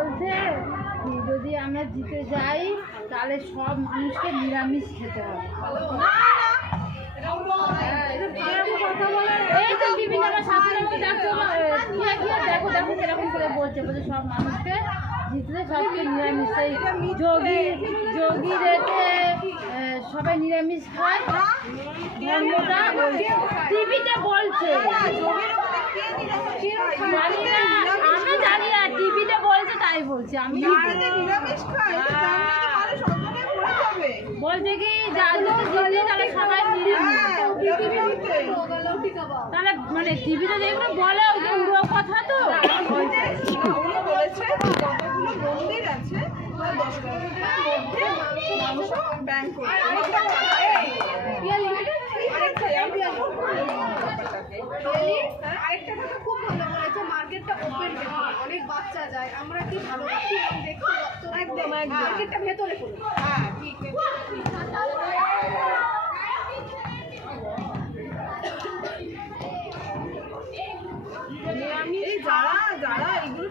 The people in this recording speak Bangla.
বলছে যদি আমরা জিতে যাই তাহলে সব মানুষকে নিরামিষ খেতে হবে। এই তো বিভিন্ন দেখো দেখো কিরকম করে বলছে সব মানুষকে জিতলে সবকে নিরামিষ। যোগী রেতে সবাই নিরামিষ খায় ধর্মটা টিভিতে বলছে। আমি জানি না, টিভিতে বলছে তাই বলছি আমি। বলছে কি তাহলে সবাই তাহলে মানে টিভিতে যেগুলো বলে ওগুলো কথা তো বলেছে যতগুলো মন্দির আছে 10 কিলোমিটারের মধ্যে মাংস ব্যাংক করবে। আরেকটা কথা খুব ভালো বলেছে, মার্কেটটা ওপেন, অনেক বাচ্চা যায়, আমরা কি ভালোবাসি দেখতে। একদম মার্কেটটা ভেতরে করবো। হ্যাঁ ঠিক যারা এগুলো